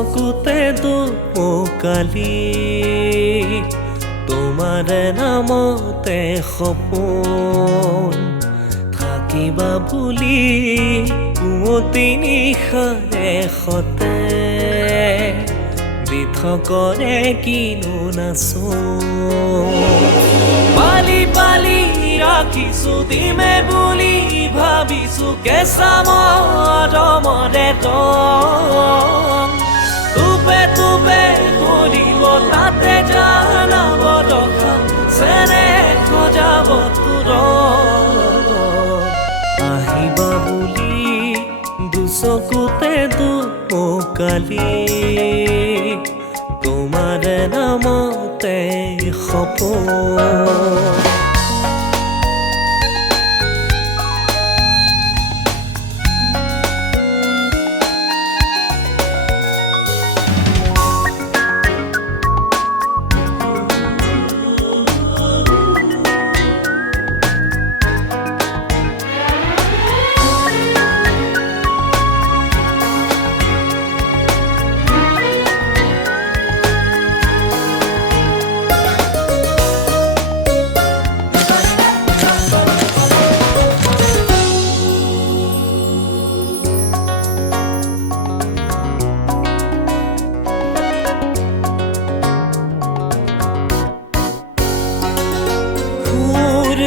চকুতে দুপকালি তোমাৰ নামতে সপোন থাকিবা বুলি পুৱতি নিশাৰে সতে বিথকৰে কিনো নাচোন পালি পালি ৰাখিছো দিমে বুলি ভাবিছো কেঁচা মৰমৰে তুপে তুপে কৰিব তাতে জানাব ৰখা চেনে সজাব তোৰ আহিবা বুলি দুচকুতে দুপকালি তোমাৰ নামতে সপোন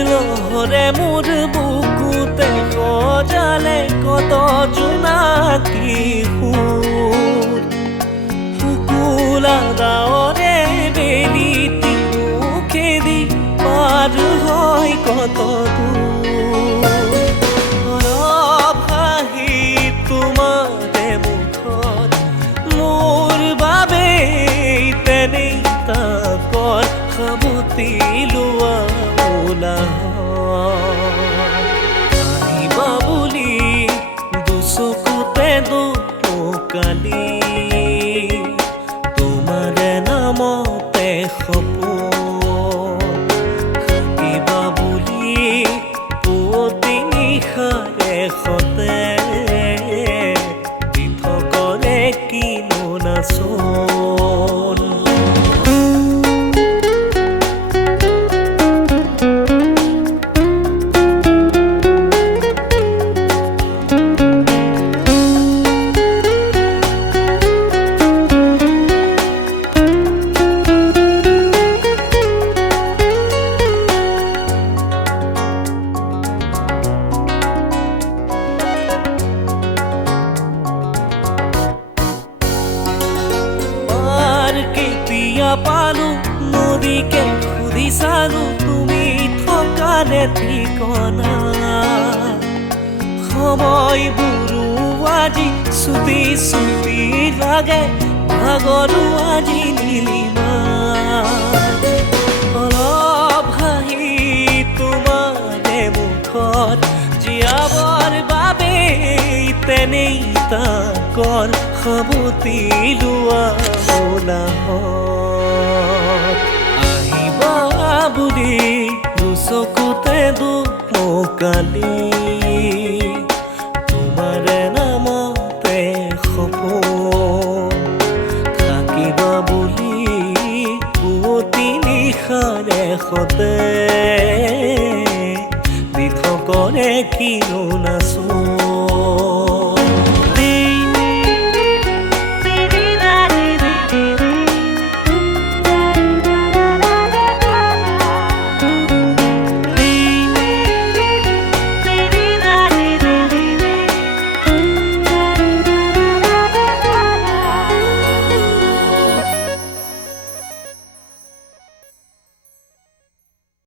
লহৰে মোৰ বুকুতে সজালে কত জোনাকী সুৰ শুকুলা গাঁৱৰে বেলিটি মুখেদি পাৰ হয় কত দূৰ অলপ হাঁহি তোমাৰে মুখত মোৰ বাবে তেনেই তাকৰ সাৱতি লোৱা আহিবা বুলি দুচকুতে দুপকালি তোমাৰ নামতে সপোন থাকিবা বুলি পুৱতি নিশাৰে সতে বিথকৰে কিনো নাচোন পালো নদীকে সুধি চালো তুমি থকানে ঠিকনা সময়বোৰো আজি ছুটি ছুটি লাগে ভাগৰো আজি নীলিমা অলপ হাঁহি তোমাৰে মুখত জীয়াবৰ বাবে তেনেই তাকৰ সাৱতি লোৱা আহিবা বুলি দুচকুতে দুপকালি তোমাৰ নামতে সপোন থাকিবা বুলি পুৱতি নিশাৰে সতে বিথকৰে কিনো নাচোন